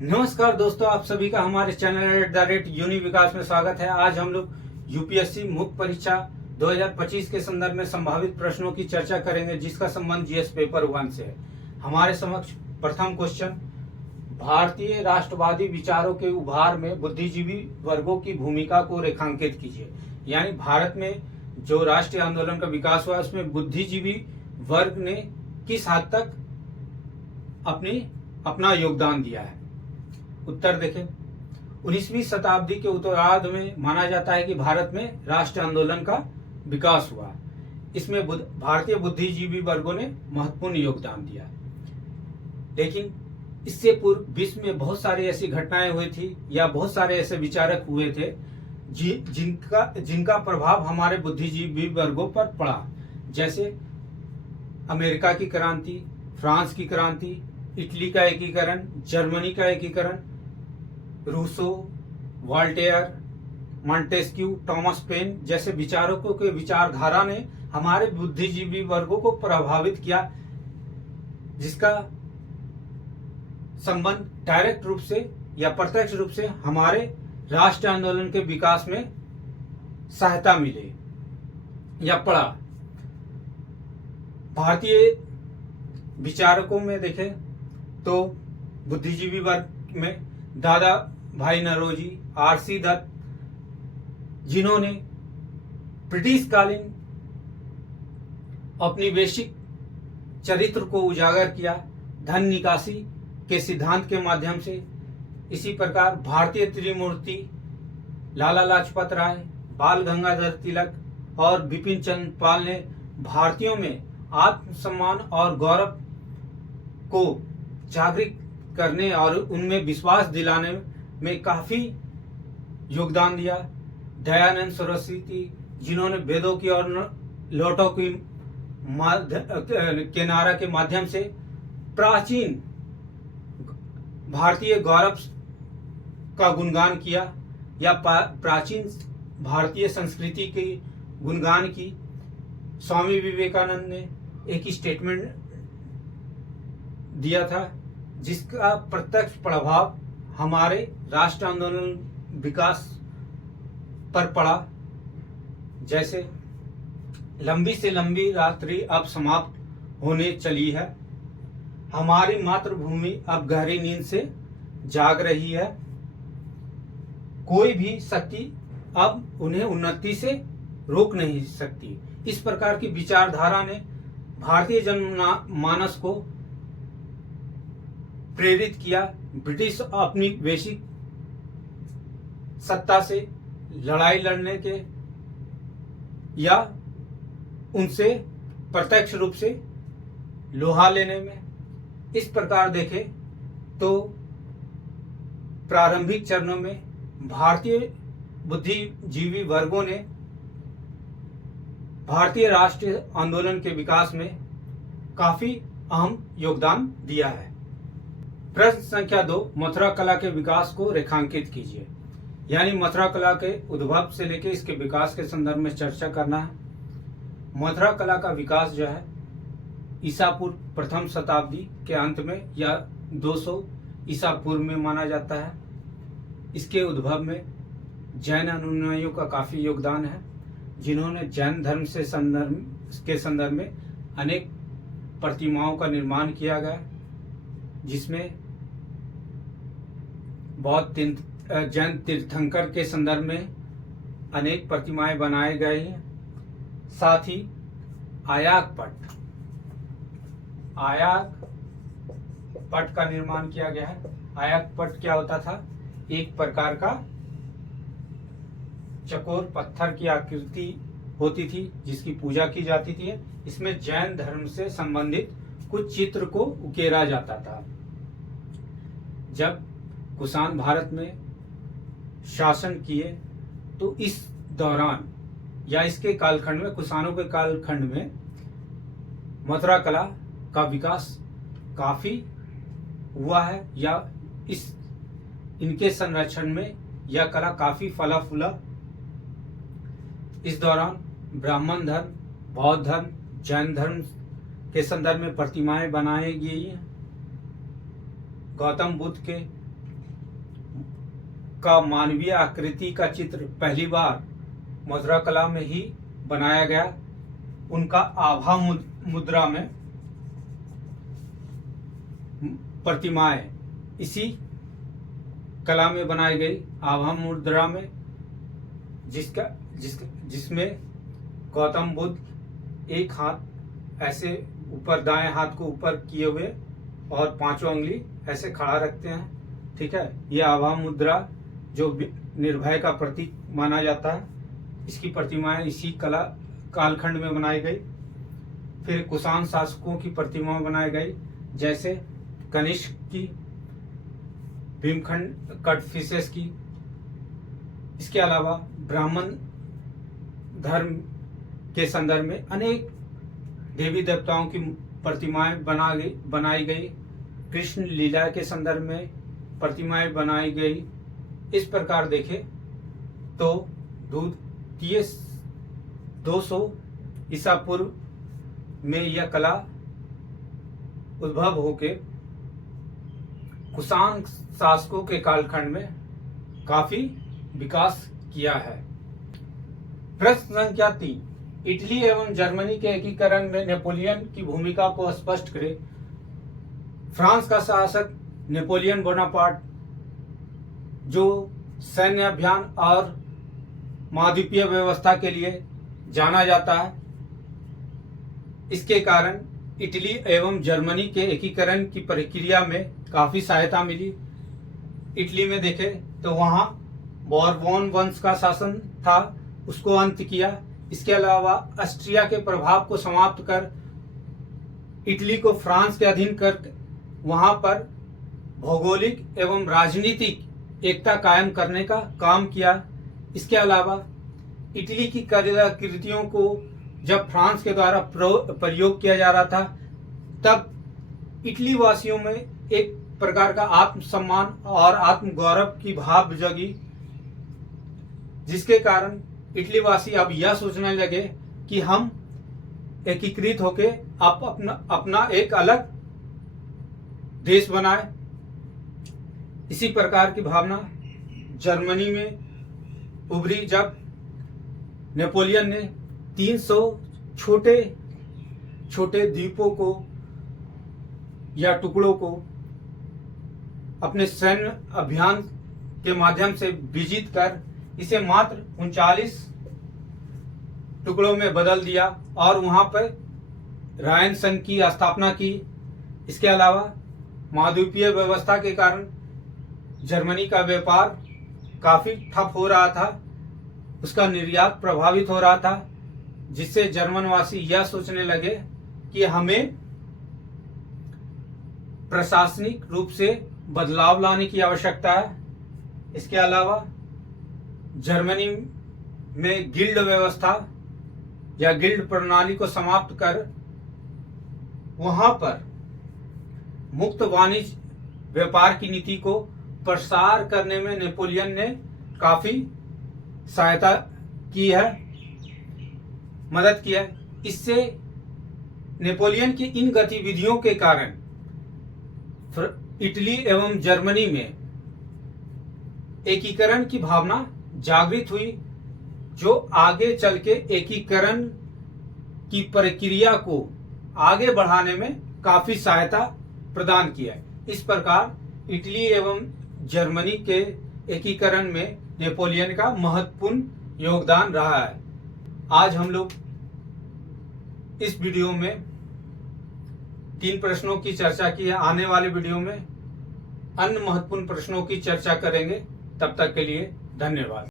नमस्कार दोस्तों, आप सभी का हमारे चैनल यूनि विकास में स्वागत है। आज हम लोग यूपीएससी मुख्य परीक्षा 2025 के संदर्भ में संभावित प्रश्नों की चर्चा करेंगे, जिसका संबंध जीएस पेपर 1 से है। हमारे समक्ष प्रथम क्वेश्चन, भारतीय राष्ट्रवादी विचारों के उभार में बुद्धिजीवी वर्गों की भूमिका को रेखांकित कीजिए। यानी भारत में जो राष्ट्रीय आंदोलन का विकास हुआ, उसमें बुद्धिजीवी वर्ग ने किस हद तक अपना योगदान दिया है। उत्तर देखें, 19वीं शताब्दी के उत्तरार्ध में माना जाता है कि भारत में राष्ट्र आंदोलन का विकास हुआ। इसमें भारतीय बुद्धिजीवी वर्गों ने महत्वपूर्ण योगदान दिया। लेकिन इससे पूर्व विश्व में बहुत सारी ऐसी घटनाएं हुई थी या बहुत सारे ऐसे विचारक हुए थे जिनका प्रभाव हमारे बुद्धिजीवी वर्गों पर पड़ा। जैसे अमेरिका की क्रांति, फ्रांस की क्रांति, इटली का एकीकरण, जर्मनी का एकीकरण, Rousseau, Voltaire, Montesquieu, Thomas Paine जैसे विचारकों के विचारधारा ने हमारे बुद्धिजीवी वर्गों को प्रभावित किया, जिसका संबंध डायरेक्ट रूप से या प्रत्यक्ष रूप से हमारे राष्ट्र आंदोलन के विकास में सहायता मिले या पड़ा। भारतीय विचारकों में देखें तो बुद्धिजीवी वर्ग में दादा भाई नौरोजी, आरसी दत्त, जिन्होंने ब्रिटिश कालीन औपनिवेशिक चरित्र को उजागर किया धन निकासी के सिद्धांत के माध्यम से। इसी प्रकार भारतीय त्रिमूर्ति लाला लाजपत राय, बाल गंगाधर तिलक और बिपिन चंद्र पाल ने भारतीयों में आत्मसम्मान और गौरव को जागृत करने और उनमें विश्वास दिलाने में काफी योगदान दिया। दयानंद सरस्वती, जिन्होंने वेदों की और लौटों की किनारा के माध्यम से प्राचीन भारतीय गौरव का गुणगान किया या प्राचीन भारतीय संस्कृति के गुणगान की। स्वामी विवेकानंद ने एक स्टेटमेंट दिया था जिसका प्रत्यक्ष प्रभाव हमारे राष्ट्र आंदोलन विकास पर पड़ा। जैसे लंबी से लंबी रात्रि अब समाप्त होने चली है, हमारी मातृभूमि अब गहरी नींद से जाग रही है, कोई भी शक्ति अब उन्हें उन्नति से रोक नहीं सकती। इस प्रकार की विचारधारा ने भारतीय जनमानस को प्रेरित किया ब्रिटिश अपनी वैश्विक सत्ता से लड़ाई लड़ने के या उनसे प्रत्यक्ष रूप से लोहा लेने में। इस प्रकार देखें तो प्रारंभिक चरणों में भारतीय बुद्धिजीवी वर्गों ने भारतीय राष्ट्रीय आंदोलन के विकास में काफी अहम योगदान दिया है। प्रश्न संख्या 2, मथुरा कला के विकास को रेखांकित कीजिए। यानी मथुरा कला के उद्भव से लेकर इसके विकास के संदर्भ में चर्चा करना है। मथुरा कला का विकास जो है ईसा पूर्व प्रथम शताब्दी के अंत में या 200 ईसा पूर्व में माना जाता है। इसके उद्भव में जैन अनुयायियों का काफी योगदान है, जिन्होंने जैन धर्म से संदर्भ में अनेक प्रतिमाओं का निर्माण किया गया, जिसमें बौद्ध जैन तीर्थंकर के संदर्भ में अनेक प्रतिमाएं बनाए गए हैं। साथ ही आयाक पट का निर्माण किया गया है। आयाक पट क्या होता था? एक प्रकार का चकोर पत्थर की आकृति होती थी जिसकी पूजा की जाती थी। इसमें जैन धर्म से संबंधित कुछ चित्र को उकेरा जाता था। जब कुषाण भारत में शासन किए तो इस दौरान या इसके कालखंड में, कुषाणों के कालखंड में मथुरा कला का विकास काफी हुआ है या इनके संरक्षण में यह कला काफी फला फूला। इस दौरान ब्राह्मण धर्म, बौद्ध धर्म, जैन धर्म के संदर्भ में प्रतिमाएं बनाई गई हैं। गौतम बुद्ध के का मानवीय आकृति का चित्र पहली बार मुद्रा कला में ही बनाया गया। उनका आभा मुद्रा में प्रतिमाएं इसी कला में बनाई गई। आभा मुद्रा में जिसमें गौतम बुद्ध एक हाथ ऐसे ऊपर, दाएं हाथ को ऊपर किए हुए और पांचों उंगली ऐसे खड़ा रखते हैं। ठीक है, यह आभा मुद्रा जो निर्भय का प्रतीक माना जाता है, इसकी प्रतिमाएं इसी कला कालखंड में बनाई गई। फिर कुषाण शासकों की प्रतिमा बनाई गई, जैसे कनिष्क की, भीमखंड कटफिसेस की। इसके अलावा ब्राह्मण धर्म के संदर्भ में अनेक देवी देवताओं की प्रतिमाएं बनाई गई। कृष्ण लीला के संदर्भ में प्रतिमाएं बनाई गई। इस प्रकार देखें तो द्वितीय 200 ईसा पूर्व में यह कला उद्भव होके कुषाण शासकों के कालखंड में काफी विकास किया है। प्रश्न संख्या 3, इटली एवं जर्मनी के एकीकरण में नेपोलियन की भूमिका को स्पष्ट करें। फ्रांस का शासक नेपोलियन बोनापार्ट, जो सैन्य अभियान और महाद्वीपीय व्यवस्था के लिए जाना जाता है, इसके कारण इटली एवं जर्मनी के एकीकरण की प्रक्रिया में काफी सहायता मिली। इटली में देखें तो वहां बोरबोन वंश का शासन था, उसको अंत किया। इसके अलावा ऑस्ट्रिया के प्रभाव को समाप्त कर इटली को फ्रांस के अधीन कर वहां पर भौगोलिक एवं राजनीतिक एकता कायम करने का काम किया। इसके अलावा इटली की कलाकृतियों को जब फ्रांस के द्वारा प्रयोग किया जा रहा था, तब इटली वासियों में एक प्रकार का आत्मसम्मान और आत्मगौरव की भाव जगी, जिसके कारण इटली वासी अब यह सोचने लगे कि हम एकीकृत होके अपना एक अलग देश बनाए। इसी प्रकार की भावना जर्मनी में उभरी जब नेपोलियन ने 300 छोटे छोटे द्वीपों को या टुकड़ों को अपने सैन्य अभियान के माध्यम से विजित कर इसे मात्र 39 टुकड़ों में बदल दिया और वहां पर रायन संघ की स्थापना की। इसके अलावा महाद्वीपीय व्यवस्था के कारण जर्मनी का व्यापार काफी ठप हो रहा था, उसका निर्यात प्रभावित हो रहा था, जिससे जर्मनवासी यह सोचने लगे कि हमें प्रशासनिक रूप से बदलाव लाने की आवश्यकता है। इसके अलावा जर्मनी में गिल्ड व्यवस्था या गिल्ड प्रणाली को समाप्त कर वहां पर मुक्त वाणिज्य व्यापार की नीति को प्रसार करने में नेपोलियन ने काफी सहायता की है, मदद की है। इससे नेपोलियन की इन गतिविधियों के कारण इटली एवं जर्मनी में एकीकरण की भावना जागृत हुई, जो आगे चल के एकीकरण की प्रक्रिया को आगे बढ़ाने में काफी सहायता प्रदान किया। इस प्रकार इटली एवं जर्मनी के एकीकरण में नेपोलियन का महत्वपूर्ण योगदान रहा है। आज हम लोग इस वीडियो में 3 प्रश्नों की चर्चा की है। आने वाले वीडियो में अन्य महत्वपूर्ण प्रश्नों की चर्चा करेंगे। तब तक के लिए धन्यवाद।